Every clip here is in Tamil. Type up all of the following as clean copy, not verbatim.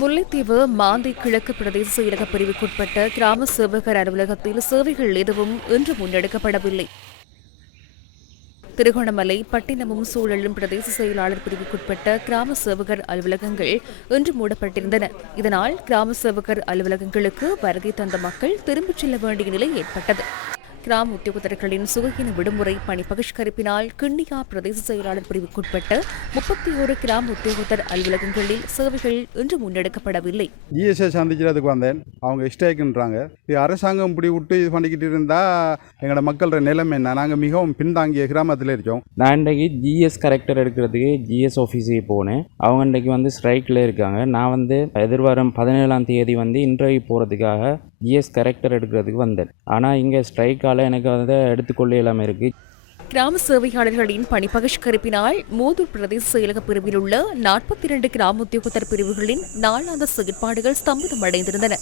முல்லைத்தீவு மாந்தை கிழக்கு பிரதேச செயலக பிரிவுக்குட்பட்ட கிராம சேவகர் அலுவலகத்தில் சேவைகள் எதுவும் இன்று முன்னெடுக்கப்படவில்லை. திருகோணமலை பட்டினமும் சூழலும் பிரதேச செயலாளர் பிரிவுக்குட்பட்ட கிராம சேவகர் அலுவலகங்கள் இன்று மூடப்பட்டிருந்தன. இதனால் கிராம சேவகர் அலுவலகங்களுக்கு வருகை தந்த மக்கள் திரும்பிச் செல்ல வேண்டிய நிலை ஏற்பட்டது. கிராம உத்தியோகத்தர்களின் சுகையின விடுமுறை பணி பகிஷ்கரிப்பினால் கிண்ணியா பிரதேச செயலாளர் பிரிவுக்குட்பட்ட 31 கிராம உத்தியோகத்தர் அலுவலகங்களில் சேவைகள் இன்று முன்னெடுக்கப்படவில்லை. ஜிஎஸ்ஐ சந்திக்கிறதுக்கு வந்தேன். அவங்க ஸ்ட்ரைக்குன்றாங்க. இது அரசாங்கம் இப்படி விட்டு இது பண்ணிக்கிட்டு இருந்தா எங்களோட மக்களோட நிலைமை என்ன? நாங்கள் மிகவும் பின்தாங்கிய கிராமத்தில் இருக்கோம். நான் இன்றைக்கு ஜிஎஸ் கரெக்டர் எடுக்கிறதுக்கு ஜிஎஸ் ஆஃபீஸுக்கு போனேன். அவங்க இன்றைக்கு ஸ்ட்ரைக்கில் இருக்காங்க. நான் எதிர்வரும் 17ஆம் தேதி இன்டர்வியூ போகிறதுக்காக ஜிஎஸ் கரெக்டர் எடுக்கிறதுக்கு வந்தேன். ஆனால் இங்கே ஸ்ட்ரைக்கால் எனக்கு எடுத்துக்கொள்ள இல்லாமல் இருக்குது. கிராம சேவையாளர்களின் பணி பகிஷ்கரிப்பினால் மூதூர் பிரதேச செயலக பிரிவில் உள்ள 42 கிராம உத்தியோகத்தர் பிரிவுகளின் நாளாந்த செயற்பாடுகள் ஸ்தம்பிதமடைந்திருந்தன.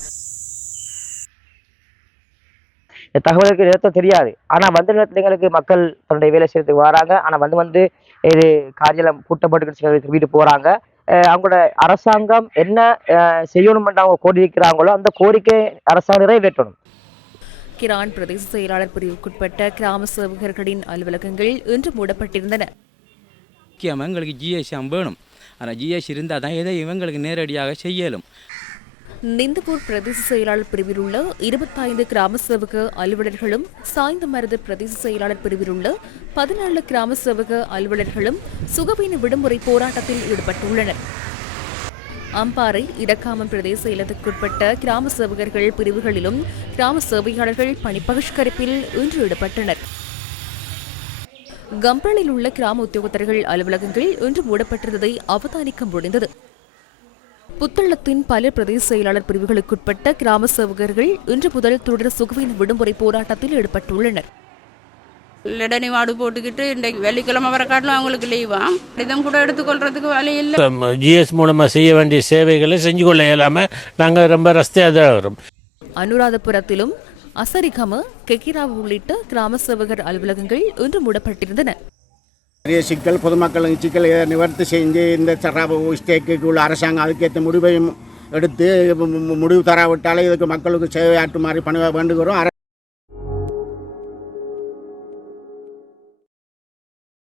தகவலுக்கு நிறுத்தம் தெரியாது. ஆனால் நேரத்தில் எங்களுக்கு மக்கள் தன்னுடைய வேலை செய்யறதுக்கு வராங்க. ஆனால் இது காரியம் பூட்டப்பட்டு வீட்டு போகிறாங்க. அவங்களோட அரசாங்கம் என்ன செய்யணும்னு அவங்க கோரிக்கிறாங்களோ அந்த கோரிக்கை அரசாங்கம் நிறைவேற்றணும். கிரான் பிரதேச செயலாளர் பிரிவுக்குட்பட்ட கிராம சேவகர்களின் அலுவலகங்கள் இன்று மூடப்பட்டிருந்தன. முக்கியமாக எங்களுக்கு ஜிஎஸ்டி வேணும். ஆனால் ஜிஎஸ்டி இருந்தால் தான் எதை இவங்களுக்கு நேரடியாக செய்யலும். நிந்தபூர் பிரதேச செயலாளர் பிரிவில் உள்ள 25 கிராம சேவக அலுவலர்களும் சாய்ந்தமருது பிரதேச செயலாளர் பிரிவில் உள்ள 14 கிராம சேவக அலுவலர்களும் சுகவீன விடுமுறை போராட்டத்தில் ஈடுபட்டுள்ளனர். அம்பாறை இடக்காமம் பிரதேச செயலகத்திற்குட்பட்ட கிராம சேவகர்கள் பிரிவுகளிலும் கிராம சேவையாளர்கள் பணி பகிஷ்கரிப்பில் இன்று ஈடுபட்டனர். கம்பளில் உள்ள கிராம உத்தியோகத்தர்கள் அலுவலகங்கள் இன்று மூடப்பட்டிருந்ததை அவதானிக்க முடிந்தது. புத்தளத்தின் பல பிரதேச செயலாளர் பிரிவுகளுக்குட்பட்ட கிராம சேவகர்கள் இன்று முதல் தொடர் சுகவீன விடுமுறை போராட்டத்தில் ஈடுபட்டுள்ளனர். லெடனி வாடு போட்டுக்கிட்டு இன்றைக்கு வெள்ளிக்கிழமை வர காட்டிலும் அவங்களுக்கு லீவாம். இதம் கூட எடுத்துக்கொள்றதுக்கு வழி இல்லை. ஜிஎஸ் மூலமாக செய்ய வேண்டிய சேவைகளை செஞ்சு கொள்ள இயலாமல் நாங்கள் ரொம்ப ரஸ்தையாக தான் வரும். அனுராதபுரத்திலும் அசரிகம கெகிராவு உள்ளிட்ட கிராம சேவகர் அலுவலகங்கள் இன்று மூடப்பட்டிருந்தன. நிறைய சிக்கல், பொதுமக்களின் சிக்கல் நிவர்த்தி செஞ்சு இந்த ஸ்டேக்கு உள்ள அரசாங்கம் அதுக்கேற்ற முடிவையும் எடுத்து முடிவு தராவிட்டாலே இதுக்கு மக்களுக்கு சேவையாற்றுமாறு பணியாக வேண்டுகிறோம்.